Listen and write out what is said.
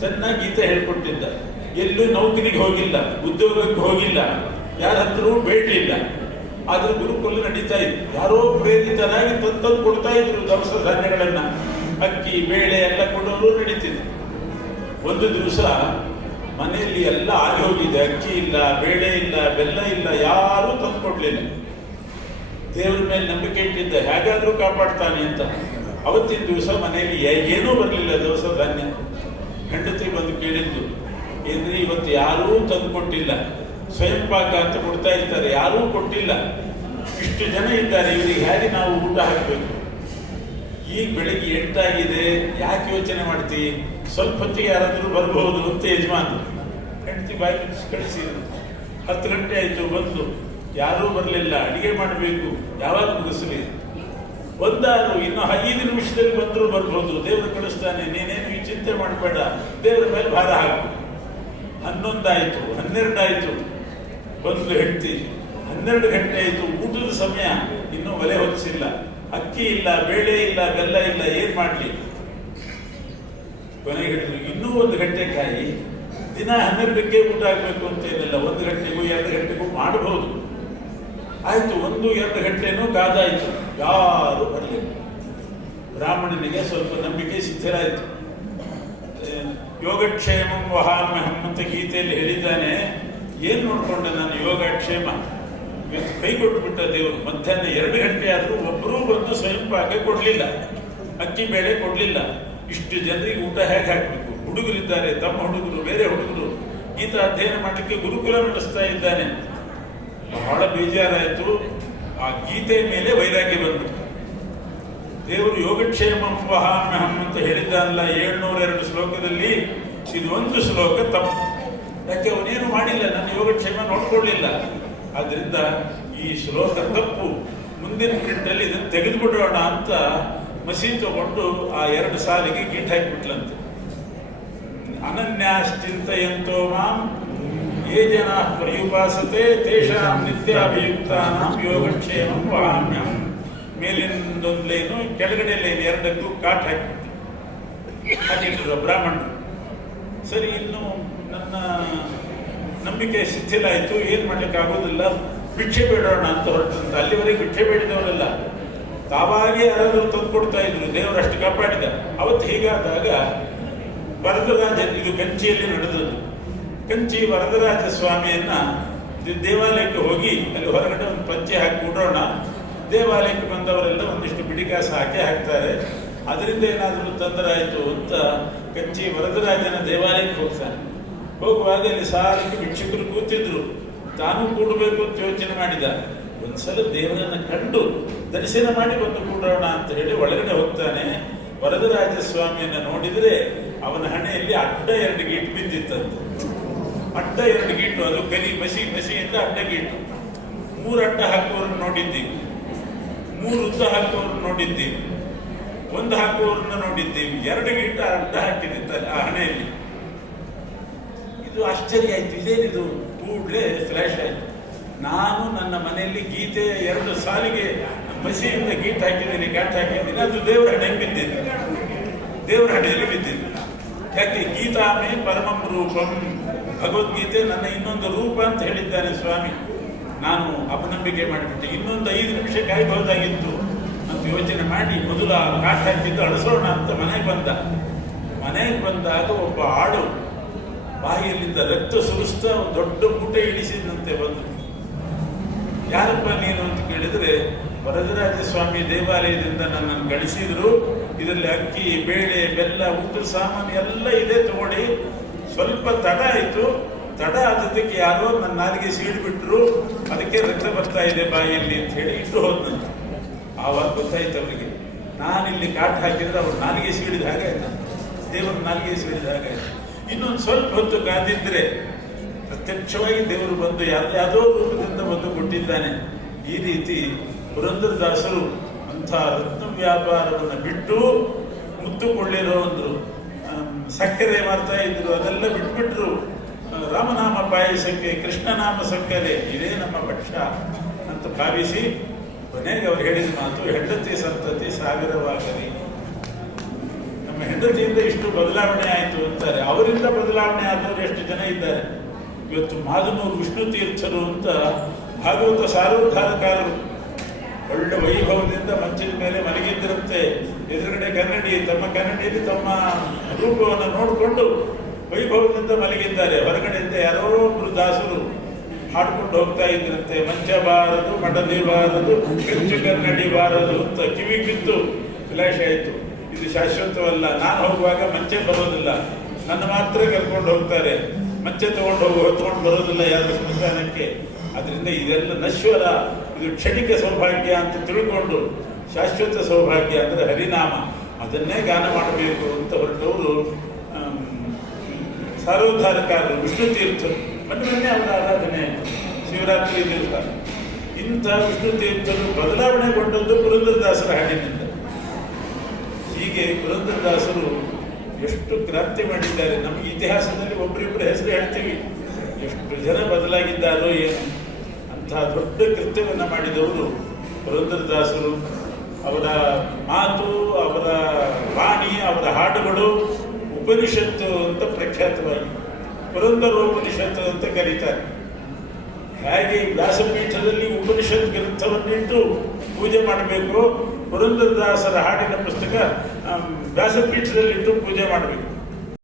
ಚೆನ್ನಾಗಿ ಗೀತೆ ಹೇಳ್ಕೊಟ್ಟಿದ್ದ. ಎಲ್ಲೂ ನೌಕರಿಗೆ ಹೋಗಿಲ್ಲ, ಉದ್ಯೋಗಕ್ಕೆ ಹೋಗಿಲ್ಲ, ಯಾರ ಹತ್ರವೂ ಬೇಡಲಿಲ್ಲ. ಆದ್ರೂ ಗುರುಕುಲ ನಡೀತಾ ಇತ್ತು. ಯಾರೋ ಪ್ರೇರಿತರಾಗಿ ತಂದು ಕೊಡ್ತಾ ಇದ್ರು ದವಸ ಧಾನ್ಯಗಳನ್ನ, ಅಕ್ಕಿ ಬೇಳೆ ಎಲ್ಲ ಕೊಡೋರು ನಡೀತಿದ್ರು. ಒಂದು ದಿವಸ ಮನೆಯಲ್ಲಿ ಎಲ್ಲ ಆಗಿ ಹೋಗಿದೆ, ಅಕ್ಕಿ ಇಲ್ಲ, ಬೇಳೆ ಇಲ್ಲ, ಬೆಲ್ಲ ಇಲ್ಲ, ಯಾರೂ ತಂದು ಕೊಡ್ಲಿಲ್ಲ. ದೇವ್ರ ಮೇಲೆ ನಂಬಿಕೆ ಇಟ್ಟಿದ್ದ, ಹೇಗಾದ್ರೂ ಕಾಪಾಡ್ತಾನೆ ಅಂತ. ಅವತ್ತಿನ ದಿವಸ ಮನೆಯಲ್ಲಿ ಏನೂ ಬರಲಿಲ್ಲ ದವಸ ಧಾನ್ಯ. ಹೆಂಡತಿ ಬಂದು ಕೇಳಿದ್ದು, ಏನ್ರಿ ಇವತ್ತು ಯಾರೂ ತಂದು ಕೊಟ್ಟಿಲ್ಲ, ಸ್ವಯಂ ಪಾಕ ಅಂತ ಕೊಡ್ತಾ ಇರ್ತಾರೆ, ಯಾರೂ ಕೊಟ್ಟಿಲ್ಲ, ಇಷ್ಟು ಜನ ಇದ್ದಾರೆ, ಇವರಿಗೆ ಹೇಗೆ ನಾವು ಊಟ ಹಾಕಬೇಕು? ಈಗ ಬೆಳಿಗ್ಗೆ 8 ಆಗಿದೆ, ಯಾಕೆ ಯೋಚನೆ ಮಾಡ್ತಿ, ಸ್ವಲ್ಪ ಹೊತ್ತಿಗೆ ಯಾರಾದರೂ ಬರ್ಬಹುದು ಅಂತ ಯಜಮಾನ. ಹೆಂಡತಿ ಬಾಯಿ ಕಳಿಸಿ 10 ಗಂಟೆ ಆಯಿತು, ಬಂದು ಯಾರೂ ಬರಲಿಲ್ಲ, ಅಡಿಗೆ ಮಾಡಬೇಕು, ಯಾವಾಗ ಮುಗಿಸಲಿ? ಒಂದಾರು ಇನ್ನು 5 ನಿಮಿಷದಲ್ಲಿ ಬಂದರೂ ಬರ್ಬೋದು, ದೇವರು ಕಳಿಸ್ತಾನೆ, ನೀನೇನು ಈ ಚಿಂತೆ ಮಾಡಬೇಡ, ದೇವರ ಮೇಲೆ ಭಾರ ಹಾಕು. 11 ಆಯಿತು, 12 ಆಯಿತು, ಬಂದು ಹೆಂಡತಿ 12 ಗಂಟೆ ಆಯಿತು, ಊಟದ ಸಮಯ, ಇನ್ನೂ ಒಲೆ ಹೊತ್ತಿಸಿಲ್ಲ, ಅಕ್ಕಿ ಇಲ್ಲ, ಬೇಳೆ ಇಲ್ಲ, ಬೆಲ್ಲ ಇಲ್ಲ, ಏನ್ ಮಾಡ್ಲಿ? ಕೊನೆಗೆ ಹೇಳಿದ್ರು, ಇನ್ನೂ 1 ಗಂಟೆ ಕಾಯಿ, ದಿನ 12ಕ್ಕೆ ಊಟ ಆಗ್ಬೇಕು ಅಂತೇನಿಲ್ಲ, 1 ಗಂಟೆಗೂ 2 ಗಂಟೆಗೂ ಮಾಡಬಹುದು. ಆಯ್ತು, 1-2 ಗಂಟೆನೂ ಕಾದಾಯ್ತು, ಯಾರು ಬರಲಿಲ್ಲ. ಬ್ರಾಹ್ಮಣನಿಗೆ ಸ್ವಲ್ಪ ನಂಬಿಕೆ ಶಿಥಿಲಾಯಿತು. ಯೋಗಕ್ಷೇಮಂ ವಹಾಮ್ಯಹಂ ಅಂತ ಗೀತೆಯಲ್ಲಿ ಹೇಳಿದ್ದಾನೆ. ಏನ್ ನೋಡ್ಕೊಂಡೆ ನಾನು ಯೋಗಕ್ಷೇಮ? ಇವತ್ತು ಕೈ ಕೊಟ್ಟುಬಿಟ್ಟ ದೇವರು. ಮಧ್ಯಾಹ್ನ 2 ಗಂಟೆ ಆದರೂ ಒಬ್ಬರೂ ಬಂದು ಸ್ವಯಂ ಪಾಕ ಕೊಡ್ಲಿಲ್ಲ, ಅಕ್ಕಿ ಬೇಳೆ ಕೊಡ್ಲಿಲ್ಲ. ಇಷ್ಟು ಜನರಿಗೆ ಊಟ ಹೇಗೆ ಹಾಕಬೇಕು? ಹುಡುಗರಿದ್ದಾರೆ, ತಮ್ಮ ಹುಡುಗರು, ಬೇರೆ ಹುಡುಗರು, ಗೀತಾ ಅಧ್ಯಯನ ಮಾಡಲಿಕ್ಕೆ ಗುರುಕುಲ ನಡೆಸ್ತಾ ಇದ್ದಾನೆ. ಬಹಳ ಬೇಜಾರಾಯಿತು. ಆ ಗೀತೆ ಮೇಲೆ ವೈರಾಗ್ಯ ಬಂದ್ಬಿಟ್ಟು, ದೇವರು ಯೋಗಕ್ಷೇಮಂ ವಹಾಮ್ಯಹಂ ಅಂತ ಹೇಳಿದ್ದಾನಲ್ಲ 702 ಶ್ಲೋಕದಲ್ಲಿ, ಇದು ಒಂದು ಶ್ಲೋಕ ತಪ್ಪು. ಯಾಕೆ? ಅವನೇನು ಮಾಡಿಲ್ಲ, ನನ್ನ ಯೋಗಕ್ಷೇಮ ನೋಡ್ಕೊಳ್ಳಿಲ್ಲ. ಆದ್ರಿಂದ ಈ ಶ್ಲೋಕ ತಪ್ಪು, ಮುಂದಿನ ಪ್ರಿಂಟಲ್ಲಿ ಇದನ್ನು ತೆಗೆದುಬಿಡೋಣ ಅಂತ ಮಸೀನ್ ತಗೊಂಡು ಆ 2 ಸಾಲಿಗೆ ಗೀಟ್ ಹಾಕಿಬಿಟ್ಲಂತೆ. ಅನನ್ಯಾಶ್ಚಿಂತಯಂತೋ ಮಾಂ ಯೇ ಜನಾ ಪರ್ಯುಪಾಸತೆ ತೇಷಾಂ ನಿತ್ಯಾಭಿಯುಕ್ತಾನಾಂ ಯೋಗಕ್ಷೇಮಂ ವಹಾಮ್ಯಹಂ. ಮೇಲಿಂದೊಂದು ಲೈನು, ಕೆಳಗಡೆ ಲೈನ್, 2ಕ್ಕೂ ಕಾಟ್ ಹಾಕಿದ್ರು ಬ್ರಾಹ್ಮಣರು. ಸರಿ, ಇನ್ನು ನನ್ನ ನಂಬಿಕೆ ಶಿಥಿಲಾಯಿತು, ಏನು ಮಾಡ್ಲಿಕ್ಕೆ ಆಗೋದಿಲ್ಲ, ಭಿಕ್ಷೆ ಬೇಡೋಣ ಅಂತ ಹೊರಟಂತ. ಅಲ್ಲಿವರೆಗೆ ಭಿಕ್ಷೆ ಬೇಡಿದವರೆಲ್ಲ ತಾವಾಗೇ ಯಾರಾದರೂ ತಂದು ಕೊಡ್ತಾ ಇದ್ರು, ದೇವರಷ್ಟು ಕಾಪಾಡಿದ. ಅವತ್ತು ಹೀಗಾದಾಗ ವರದರಾಜ, ಇದು ಕಂಚಿಯಲ್ಲಿ ನಡೆದದ್ದು, ಕಂಚಿ ವರದರಾಜ ಸ್ವಾಮಿಯನ್ನ ದೇವಾಲಯಕ್ಕೆ ಹೋಗಿ ಅಲ್ಲಿ ಹೊರಗಡೆ ಒಂದು ಪಂಚೆ ಹಾಕಿ ಕೊಡೋಣ, ದೇವಾಲಯಕ್ಕೆ ಬಂದವರೆಲ್ಲ ಒಂದಿಷ್ಟು ಬಿಡಿಕಾಸು ಹಾಕಿ ಹಾಕ್ತಾರೆ, ಅದರಿಂದ ಏನಾದರೂ ತೊಂದರೆ ಆಯಿತು ಅಂತ ಕಂಚಿ ವರದರಾಜನ ದೇವಾಲಯಕ್ಕೆ ಹೋಗ್ತಾನೆ. ಹೋಗುವಾಗ ಅಲ್ಲಿ ಸಾಲಿಗೆ ಭಿಕ್ಷುಕರು ಕೂತಿದ್ರು, ತಾನೂ ಕೂಡಬೇಕು ಅಂತ ಯೋಚನೆ ಮಾಡಿದ. ಒಂದ್ಸಲ ದೇವರನ್ನ ಕಂಡು ದರ್ಶನ ಮಾಡಿ ಬಂದು ಕೂಡೋಣ ಅಂತ ಹೇಳಿ ಒಳಗಡೆ ಹೋಗ್ತಾನೆ. ವರದರಾಜ ಸ್ವಾಮಿಯನ್ನು ನೋಡಿದರೆ ಅವನ ಹಣೆಯಲ್ಲಿ ಅಡ್ಡ 2 ಗೀಟು ಬಿದ್ದಿತ್ತಂತೆ. ಅಡ್ಡ 2 ಗೀಟು, ಅದು ಕರಿ ಮಸಿಯಿಂದ ಅಡ್ಡ ಗೀಟು. 3 ಅಡ್ಡ ಹಾಕುವವ್ರನ್ನ ನೋಡಿದ್ದೀವಿ, 3 ಉದ್ದ ಹಾಕುವವ್ರನ್ನ ನೋಡಿದ್ದೀವಿ, 1 ಹಾಕುವವ್ರನ್ನ ನೋಡಿದ್ದೀವಿ, 2 ಗೀಟು ಅಡ್ಡ ಹಾಕಿದ್ದ ಆ ಹಣೆಯಲ್ಲಿ. ಇದು ಆಶ್ಚರ್ಯ ಆಯ್ತು, ಇದೇನಿದು? ಕೂಡಲೇ ಫ್ಲಾಶ್ ಆಯ್ತು. ನಾನು ನನ್ನ ಮನೆಯಲ್ಲಿ ಗೀತೆ 2 ಸಾಲಿಗೆ ಮಸಿಯಿಂದ ಗೀಟ್ ಹಾಕಿದ್ದೀನಿ, ಗಾಟ್ ಹಾಕಿದ್ದೀನಿ, ಅದು ದೇವರ ಹಣೆಗೆ ಬಿದ್ದಿದ್ದು, ದೇವರ ಹಣೆಯಲ್ಲಿ ಬಿದ್ದಿದ್ದು. ಯಾಕೆ? ಗೀತಾಮೇ ಪರಮಂ ರೂಪಂ, ಭಗವದ್ಗೀತೆ ನನ್ನ ಇನ್ನೊಂದು ರೂಪ ಅಂತ ಹೇಳಿದ್ದಾನೆ ಸ್ವಾಮಿ. ನಾನು ಅಪನಂಬಿಕೆ ಮಾಡಿಬಿಟ್ಟೆ, ಇನ್ನೊಂದು 5 ನಿಮಿಷ ಕಾಯ್ಬಹುದಾಗಿತ್ತು ಅಂತ ಯೋಚನೆ ಮಾಡಿ ಮೊದಲು ಆ ಕಾಟ್ ಹಾಕಿದ್ದು ಅಳಿಸೋಣ ಅಂತ ಮನೆಗೆ ಬಂದಾಗ ಒಬ್ಬ ಆಡು ಬಾಯಿಯಲ್ಲಿಂದ ರಕ್ತ ಸುರಿಸ್ತಾ ಒಂದು ದೊಡ್ಡ ಮೂಟೆ ಇಳಿಸಿದಂತೆ ಬಂದು. ಯಾರಪ್ಪ ನೀನು ಅಂತ ಕೇಳಿದ್ರೆ, ವರದರಾಜ ಸ್ವಾಮಿ ದೇವಾಲಯದಿಂದ ನನ್ನನ್ನು ಕಳಿಸಿದ್ರು, ಇದರಲ್ಲಿ ಅಕ್ಕಿ, ಬೇಳೆ, ಬೆಲ್ಲ, ಊಟದ ಸಾಮಾನು ಎಲ್ಲ ಇದೆ, ತಗೊಳ್ಳಿ. ಸ್ವಲ್ಪ ತಡ ಆಯಿತು, ತಡ ಆದದಕ್ಕೆ ಯಾರೋ ನನ್ನ ನಾಲಿಗೆ ಸೀಳ್ಬಿಟ್ರು, ಅದಕ್ಕೆ ರಕ್ತ ಬರ್ತಾ ಇದೆ ಬಾಯಿಯಲ್ಲಿ ಅಂತ ಹೇಳಿ ಇಟ್ಟು ಹೋದ್ನಂತೆ. ಆವಾಗ ಗೊತ್ತಾಯ್ತು ಅವರಿಗೆ, ನಾನಿಲ್ಲಿ ಕಾಟ್ ಹಾಕಿದ್ರೆ ಅವ್ರು ನಾಲಿಗೆ ಸೀಳಿದ ಹಾಗೆ ಆಯ್ತು, ದೇವರ ನಾಲಿಗೆ ಸೀಳಿದ ಹಾಗೆ ಆಯ್ತು. ಇನ್ನೊಂದು ಸ್ವಲ್ಪ ಹೊತ್ತು ಕಾದಿದ್ರೆ ಪ್ರತ್ಯಕ್ಷವಾಗಿ ದೇವರು ಬಂದು ಯಾವುದೋ ರೂಪದಿಂದ ಬಂದು ಕೊಟ್ಟಿದ್ದಾನೆ. ಈ ರೀತಿ ಪುರಂದರದಾಸರು ಅಂಥ ರತ್ನ ವ್ಯಾಪಾರವನ್ನು ಬಿಟ್ಟು ಮುತ್ತುಕೊಳ್ಳಿರೋ ಒಂದು ಸಕ್ಕರೆ ಮಾಡ್ತಾ ಇದ್ರು, ಅದೆಲ್ಲ ಬಿಟ್ಬಿಟ್ರು. ರಾಮನಾಮ ಪಾಯಸಕ್ಕೆ, ಕೃಷ್ಣನಾಮ ಸಕ್ಕರೆ, ಇದೇ ನಮ್ಮ ಪಕ್ಷ ಅಂತ ಭಾವಿಸಿ ಕೊನೆಗೆ ಅವ್ರು ಹೇಳಿದ ಮಾತು, ಹೆಂಡತಿ ಸಂತತಿ ಸಾವಿರವಾಗಲಿ. ನಮ್ಮ ಹೆಂಡತಿಯಿಂದ ಇಷ್ಟು ಬದಲಾವಣೆ ಆಯಿತು ಅಂತಾರೆ. ಅವರಿಂದ ಬದಲಾವಣೆ ಆದವರು ಎಷ್ಟು ಜನ ಇದ್ದಾರೆ. ಇವತ್ತು ಮಾದನೂರು ವಿಷ್ಣು ತೀರ್ಥರು ಅಂತ ಭಾಗವತ ಸಾರೋದ್ಧಾರಕಾರರು ಒಳ್ಳೆ ವೈಭವದಿಂದ ಮಂಚದ ಮೇಲೆ ಮಲಗಿದ್ದರಂತೆ. ಎದುರುಗಡೆ ಕನ್ನಡಿ, ತಮ್ಮ ಕನ್ನಡಿಯಲ್ಲಿ ತಮ್ಮ ರೂಪವನ್ನು ನೋಡಿಕೊಂಡು ವೈಭವದಿಂದ ಮಲಗಿದ್ದಾರೆ. ಹೊರಗಡೆಯಿಂದ ಯಾರೋ ಒಬ್ಬರು ದಾಸರು ಹಾಡ್ಕೊಂಡು ಹೋಗ್ತಾ ಇದ್ರಂತೆ, ಮಂಚ ಬಾರದು, ಮಡದಿ ಬಾರದು, ಕೆಂಚು ಕನ್ನಡಿ ಬಾರದು ಅಂತ ಕಿವಿ ಕಿತ್ತು ಫ್ಲಾಶ್ ಆಯಿತು. ಇದು ಶಾಶ್ವತವಲ್ಲ, ನಾನು ಹೋಗುವಾಗ ಮಂಚೆ ಬರೋದಿಲ್ಲ, ನನ್ನ ಮಾತ್ರ ಕರ್ಕೊಂಡು ಹೋಗ್ತಾರೆ, ಮಂಚೆ ಹೊತ್ಕೊಂಡು ಬರೋದಿಲ್ಲ ಯಾರು ಸ್ಮಶಾನಕ್ಕೆ. ಅದರಿಂದ ಇದೆಲ್ಲ ನಶ್ವರ, ಇದು ಕ್ಷಣಿಕ ಸೌಭಾಗ್ಯ ಅಂತ ತಿಳ್ಕೊಂಡು ಶಾಶ್ವತ ಸೌಭಾಗ್ಯ ಅಂದರೆ ಹರಿನಾಮ, ಅದನ್ನೇ ಗಾನ ಮಾಡಬೇಕು ಅಂತ ಹೊರಟವರು ಸಾರೋದ್ಧಾರಕಾರರು ವಿಷ್ಣು ತೀರ್ಥರು. ಮೊನ್ನೆ ಅವರ ಆರಾಧನೆ ಶಿವರಾತ್ರಿ ದಿವಸ. ಇಂಥ ವಿಷ್ಣು ತೀರ್ಥರು ಬದಲಾವಣೆಗೊಂಡದ್ದು ಪುರಂದರದಾಸರ ಹಾಡಿನಿಂದ. ಹೀಗೆ ಪುರಂದರದಾಸರು ಎಷ್ಟು ಕ್ರಾಂತಿ ಮಾಡಿದ್ದಾರೆ. ನಮಗೆ ಇತಿಹಾಸದಲ್ಲಿ ಒಬ್ಬರಿಬ್ಬರು ಹೆಸರು ಹೇಳ್ತೀವಿ, ಎಷ್ಟು ಜನ ಬದಲಾಗಿದ್ದಾರೋ ಏನು. ಅಂತಹ ದೊಡ್ಡ ಕೃತ್ಯವನ್ನು ಮಾಡಿದವರು ಪುರಂದರದಾಸರು. ಅವರ ಮಾತು, ಅವರ ವಾಣಿ, ಅವರ ಹಾಡುಗಳು ಉಪನಿಷತ್ತು ಅಂತ ಪ್ರಖ್ಯಾತವಾಗಿ ಪುರಂದರೋಪನಿಷತ್ತು ಅಂತ ಕರೀತಾರೆ. ಹೇಗೆ ವ್ಯಾಸಪೀಠದಲ್ಲಿ ಉಪನಿಷತ್ ಗ್ರಂಥವನ್ನಿಟ್ಟು ಪೂಜೆ ಮಾಡಬೇಕು, ಪುರಂದರದಾಸರ ಹಾಡಿನ ಪುಸ್ತಕ ವ್ಯಾಸಪೀಠದಲ್ಲಿಟ್ಟು ಪೂಜೆ ಮಾಡಬೇಕು.